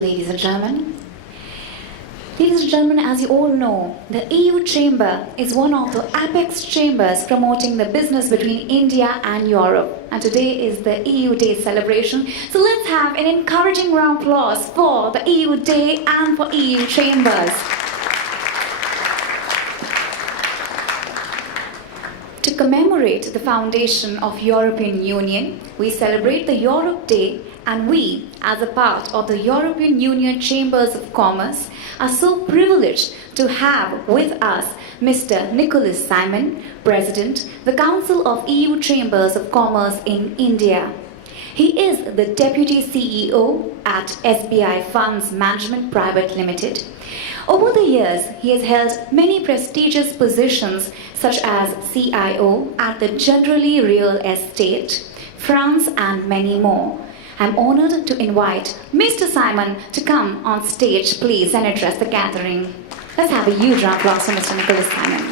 Ladies and gentlemen, as you all know, the EU Chamber is one of the apex chambers promoting the business between India and Europe. And today is the EU Day celebration. So let's have an encouraging round of applause for the EU Day and for EU Chambers. To commemorate the foundation of European Union, we celebrate the Europe Day, and we, as a part of the European Union Chambers of Commerce, are so privileged to have with us Mr. Nicholas Simon, President, the Council of EU Chambers of Commerce in India. He is the Deputy CEO at SBI Funds Management Private Limited. Over the years, he has held many prestigious positions such as CIO at the Generali Real Estate, France, and many more. I'm honored to invite Mr. Simon to come on stage, please, and address the gathering. Let's have a huge round of applause for Mr. Nicholas Simon.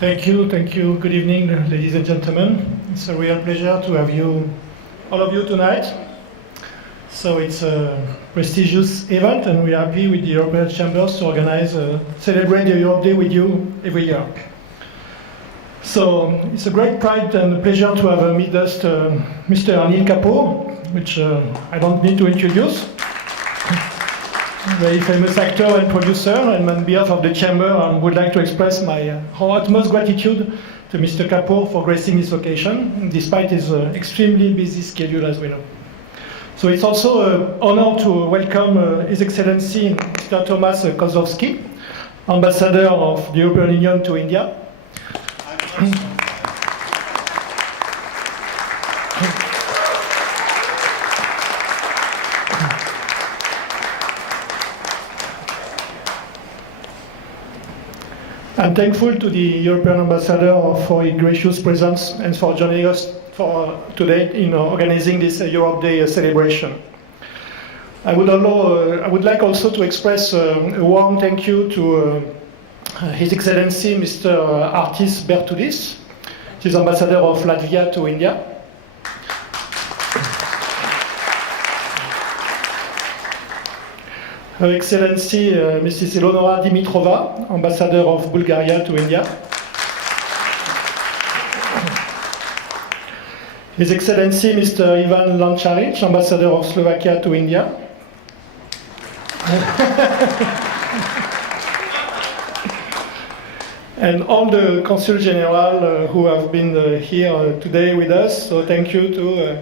Thank you. Good evening, ladies and gentlemen. It's a real pleasure to have all of you tonight. So it's a prestigious event, and we're happy with the European Chambers to organize celebrate the Europe Day with you every year. So it's a great pride and pleasure to have with us Mr. Anil Kapoor, which I don't need to introduce. Very famous actor and producer, and on behalf of the Chamber, I would like to express my utmost gratitude to Mr. Kapoor for gracing this occasion, despite his extremely busy schedule, as we know. So it's also an honor to welcome His Excellency Mr. Thomas Kozłowski, Ambassador of the European Union to India. I'm thankful to the European Ambassador for his gracious presence and for joining us today in organizing this Europe Day celebration. I would like also to express a warm thank you to His Excellency Mr. Artis Bertudis, he's Ambassador of Latvia to India. Her Excellency Mrs. Eleonora Dimitrova, Ambassador of Bulgaria to India. His Excellency Mr. Ivan Lancharic, Ambassador of Slovakia to India. And all the Consul General who have been here today with us. So thank you to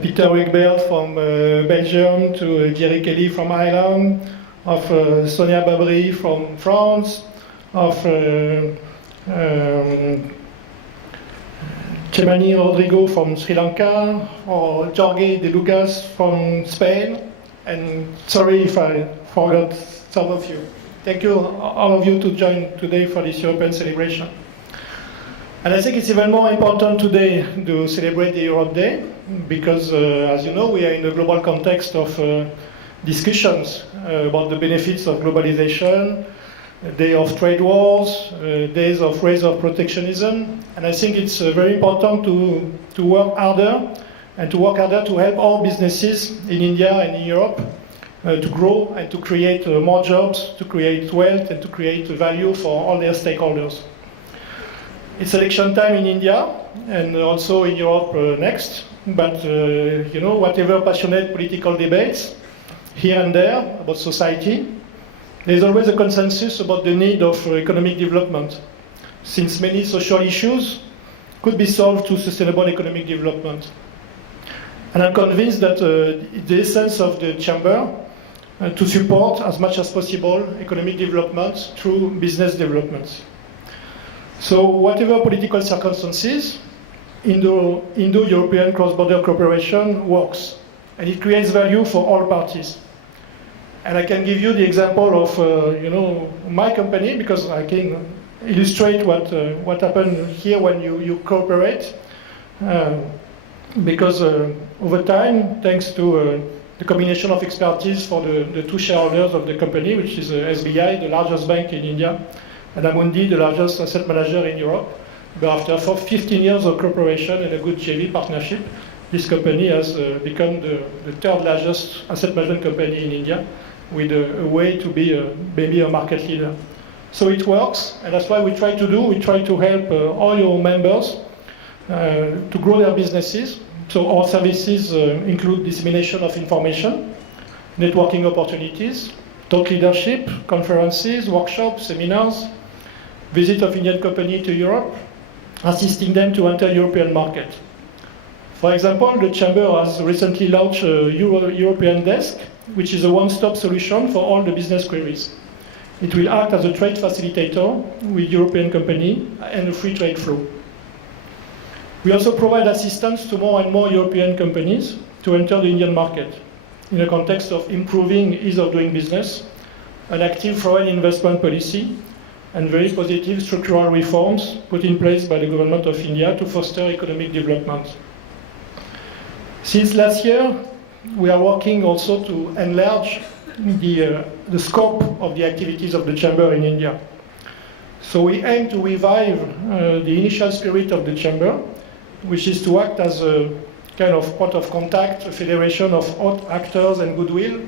Peter Wigbert from Belgium, to Jerry Kelly from Ireland, of Sonia Babri from France, of Chemani Rodrigo from Sri Lanka, or Jorge de Lucas from Spain. And sorry if I forgot some of you. Thank you, all of you, to join today for this European celebration. And I think it's even more important today to celebrate the Europe Day because, as you know, we are in a global context of discussions about the benefits of globalization, day of trade wars, days of rise of protectionism. And I think it's very important to work harder to help all businesses in India and in Europe to grow and to create more jobs, to create wealth and to create value for all their stakeholders. It's election time in India and also in Europe next, but whatever passionate political debates here and there about society, there's always a consensus about the need of economic development, since many social issues could be solved through sustainable economic development. And I'm convinced that the essence of the Chamber to support as much as possible economic development through business development. So whatever political circumstances, Indo-European cross-border cooperation works, and it creates value for all parties. And I can give you the example of my company, because I can illustrate what happened here when you cooperate. Because over time, thanks to the combination of expertise for the two shareholders of the company, which is SBI, the largest bank in India, and Amundi, the largest asset manager in Europe, But after 15 years of cooperation and a good JV partnership, this company has become the third largest asset management company in India, with a way to be maybe a market leader. So it works, and that's what we try to do. We try to help all your members to grow their businesses. So our services include dissemination of information, networking opportunities, thought leadership, conferences, workshops, seminars, visit of Indian company to Europe, assisting them to enter European market. For example, the Chamber has recently launched a European desk, which is a one-stop solution for all the business queries. It will act as a trade facilitator with European company and a free trade flow. We also provide assistance to more and more European companies to enter the Indian market in the context of improving ease of doing business, an active foreign investment policy, and very positive structural reforms put in place by the government of India to foster economic development. Since last year, we are working also to enlarge the scope of the activities of the Chamber in India. So we aim to revive the initial spirit of the Chamber, which is to act as a kind of point of contact, a federation of all actors and goodwill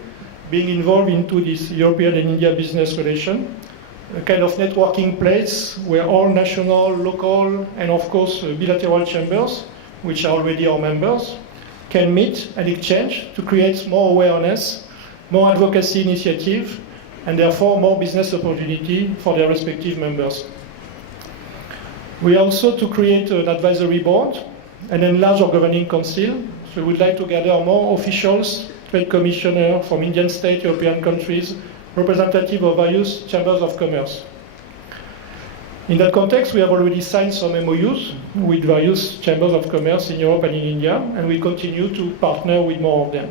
being involved into this European and India business relation, a kind of networking place where all national, local, and of course bilateral chambers, which are already our members, can meet and exchange to create more awareness, more advocacy initiative, and therefore more business opportunity for their respective members. We also to create an advisory board and enlarge our governing council. So we would like to gather more officials, trade commissioner from Indian state, European countries, representative of various chambers of commerce. In that context, we have already signed some MOUs with various chambers of commerce in Europe and in India, and we continue to partner with more of them.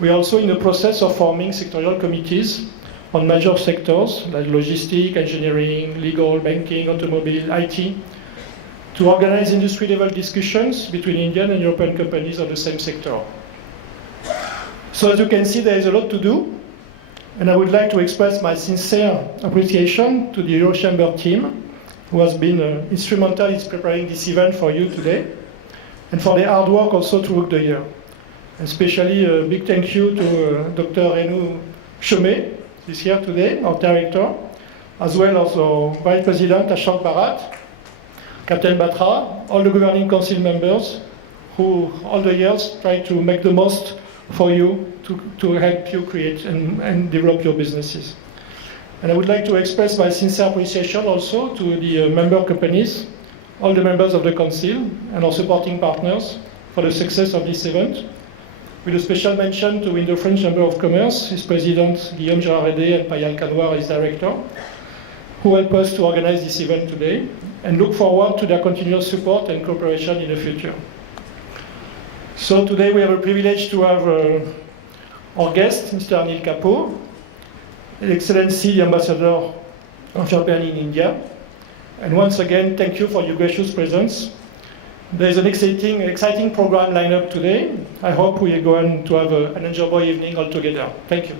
We are also in the process of forming sectorial committees on major sectors like logistics, engineering, legal, banking, automobile, IT, to organize industry-level discussions between Indian and European companies of the same sector. So as you can see, there is a lot to do. And I would like to express my sincere appreciation to the Eurochamber team, who has been instrumental in preparing this event for you today, and for their hard work also throughout the year. Especially a big thank you to Dr. Renu Chomet, who is here today, our director, as well as our Vice President Ashok Bharat, Captain Batra, all the governing council members, who all the years try to make the most for you to help you create and develop your businesses. And I would like to express my sincere appreciation also to the member companies, all the members of the council, and our supporting partners for the success of this event. With a special mention to Indo-French Chamber of Commerce, its president Guillaume Gérard-Redé and Payal Kanwar, his director, who helped us to organize this event today, and look forward to their continuous support and cooperation in the future. So today we have a privilege to have our guest, Mr. Anil Kapoor, His Excellency the Ambassador of Japan in India. And once again, thank you for your gracious presence. There is an exciting program lined up today. I hope we are going to have an enjoyable evening all together. Thank you.